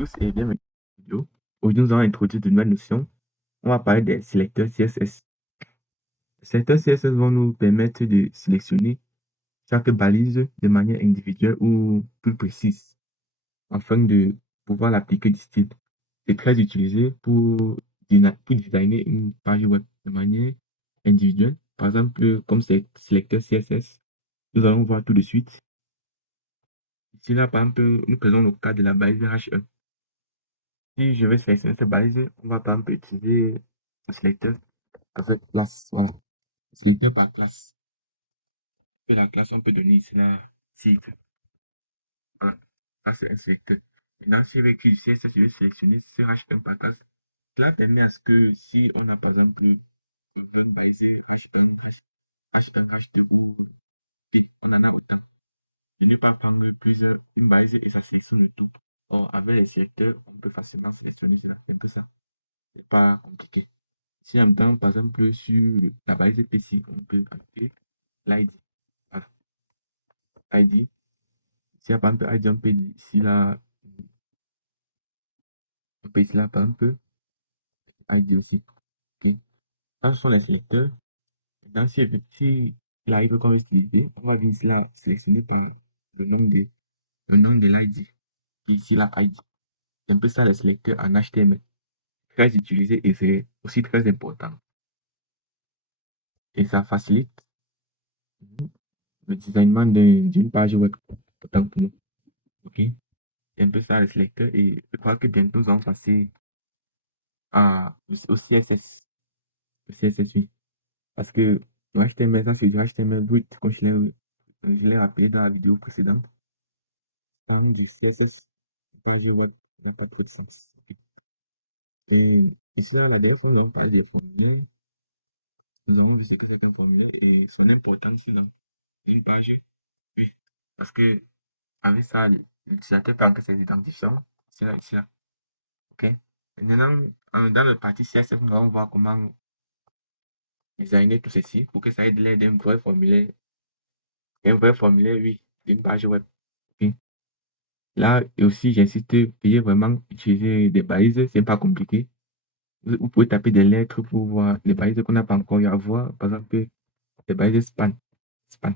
tous et bienvenue dans cette vidéo. Aujourd'hui, nous allons introduire de nouvelles notions. On va parler des sélecteurs CSS. Les sélecteurs CSS vont nous permettre de sélectionner chaque balise de manière individuelle ou plus précise afin de pouvoir l'appliquer du style. C'est très utilisé pour designer une page web de manière individuelle. Par exemple, comme c'est sélecteur CSS, nous allons voir tout de suite. Ici, là, par exemple, nous prenons le cas de la balise H1. Si je veux sélectionner cette balise, on va par exemple utiliser le sélecteur avec classe. Voilà. Sélecteur par classe. Et la classe, on peut donner ici la titre. Voilà. Ça, c'est un sélecteur. Maintenant, si je veux écrire du CSS, je vais sélectionner ce H1 par classe. Cela permet à ce que si on a par exemple 20 balises H1, H1, H2 ou P, on en a autant. De ne pas prendre plusieurs, une balise et ça sélectionne le tout. Or, avec les sélecteurs, on peut facilement sélectionner cela. C'est un peu ça. C'est pas compliqué. Si en même temps, par exemple, sur la balise PC, on peut ajouter l'ID. Voilà. ID. Si par exemple, ID, on peut ici là, on peut ici là, par exemple, ID aussi. OK. Ça, ce sont les sélecteurs. Maintenant, si il arrive qu'on veut utiliser, on va venir ici là, sélectionner par le nom de l'ID. Et ici là, ID. C'est un peu ça les sélecteurs en HTML. Très utilisé et c'est aussi très important. Et ça facilite le designement d'une page web. Autant pour moi. OK. C'est un peu ça, le sélecteur. Et je crois que bientôt, nous allons passer au CSS. Le CSS, oui. Parce que le HTML, ça, c'est du HTML brut, comme je l'ai rappelé dans la vidéo précédente. Tant du CSS, page web n'a pas trop de sens. OK. Et ici, là, la dernière fois, nous avons parlé des formulaires. Nous avons vu ce que c'est qu'un formulaire et son importance dans une page. Oui. Parce que, avec ça, l'utilisateur peut enquêter ses identifiants. Ici, là, ici, là. OK. Maintenant, dans le partie CSS, nous allons voir comment designer tout ceci pour que ça ait l'air d'un vrai formulaire. Un vrai formulaire, oui, d'une page web. OK. Là, et aussi, j'insiste, veuillez vraiment utiliser des balises, c'est pas compliqué. Vous pouvez taper des lettres pour voir les balises qu'on n'a pas encore eu à voir. Par exemple, les balises span. Span.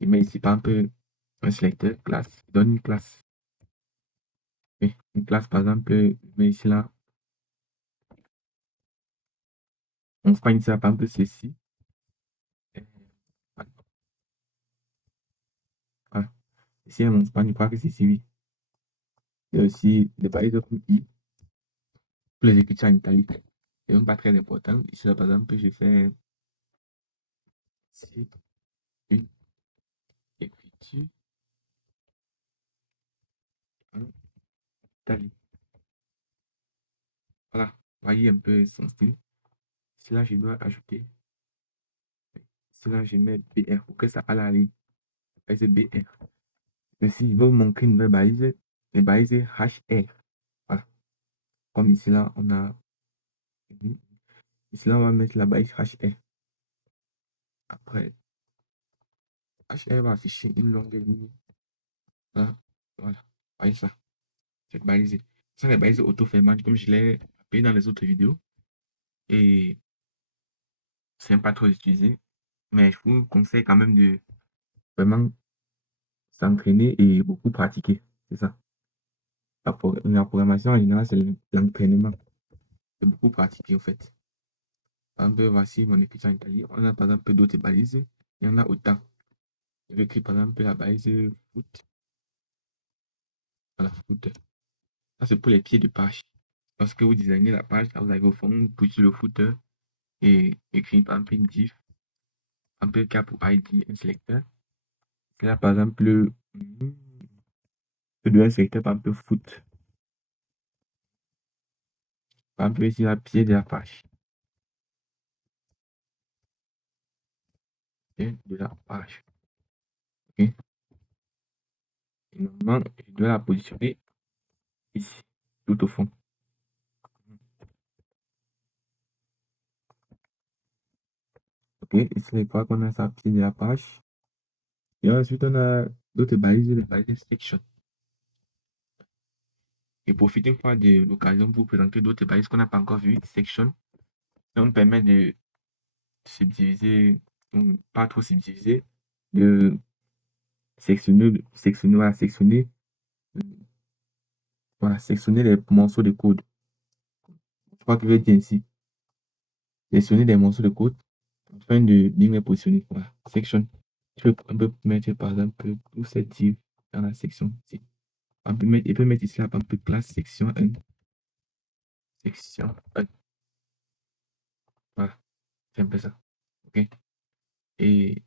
Je mets ici, par exemple, un sélecteur, classe, il donne une classe. Oui, une classe, par exemple, je mets ici, là, on span ça, par exemple, ceci. Voilà. Ici, mon span, je crois que c'est ici, oui. Et aussi, des balises comme I, pour les écritures en italique. C'est même pas très important. Ici, là, par exemple, je fais ici, une écriture en italique. Voilà, voyez un peu son style. Ici, là, je dois ajouter. Ici, là, je mets BR pour que ça aille à la ligne. Balise BR. Et s'il veut manquer une nouvelle balise, les balises HR. Voilà. Comme ici, là, on a. Ici, là, on va mettre la balise HR. Après, HR va afficher une longue ligne. Là, voilà. Voyez ça. Cette balise. Ce sont les balises auto-fermantes, comme je l'ai appelé dans les autres vidéos. Et c'est pas trop utilisé. Mais je vous conseille quand même de vraiment s'entraîner et beaucoup pratiquer. C'est ça. La programmation en général, c'est l'entraînement. C'est beaucoup pratiquer en fait. Par exemple, voici mon écriture en italien. On a par exemple d'autres balises. Il y en a autant. Je vais écrire par exemple la balise foot. Voilà, foot. Ça, c'est pour les pieds de page. Lorsque vous designez la page, là, vous avez au fond, vous poussez le footer et écrire par exemple une div. Par exemple, K pour ID, un sélecteur. C'est là, par exemple, un sélecteur, par exemple, foot. Par exemple, ici, la pied de la page. Et de la page. OK. Et normalement, je dois la positionner ici, tout au fond. OK, ici, les fois qu'on a ça pied de la page. Et ensuite, on a d'autres balises, les balises section. Et profite une fois de l'occasion pour vous présenter d'autres balises qu'on n'a pas encore vues. Section, ça nous permet de subdiviser, pas trop subdiviser, de sectionner, voilà, sectionner les morceaux de code. Je crois que je vais dire ainsi. Sélectionner des morceaux de code afin de bien les positionner. Voilà, section. Tu peux un peu mettre par exemple tous ces divs dans la section. Il peut mettre ici là, par exemple, classe section 1. Section 1. Voilà, c'est un peu ça. OK. Et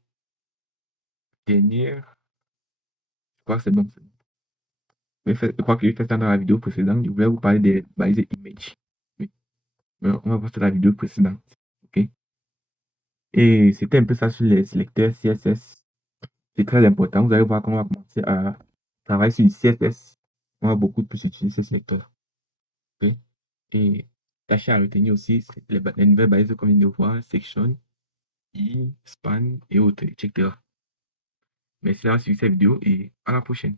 dernière, je crois que c'est bon. Je crois que j'ai fait ça dans la vidéo précédente. Je voulais vous parler des balises image. Oui. Mais on va voir ça dans la vidéo précédente. OK. Et c'était un peu ça sur les sélecteurs CSS. C'est très important. Vous allez voir quand on va commencer à travailler sur du CSS. On va beaucoup plus utiliser ces sélecteurs. OK. Et tâchez à retenir aussi les nouvelles balises comme une voir, section, span et autres, etc. Merci d'avoir suivi cette vidéo et à la prochaine.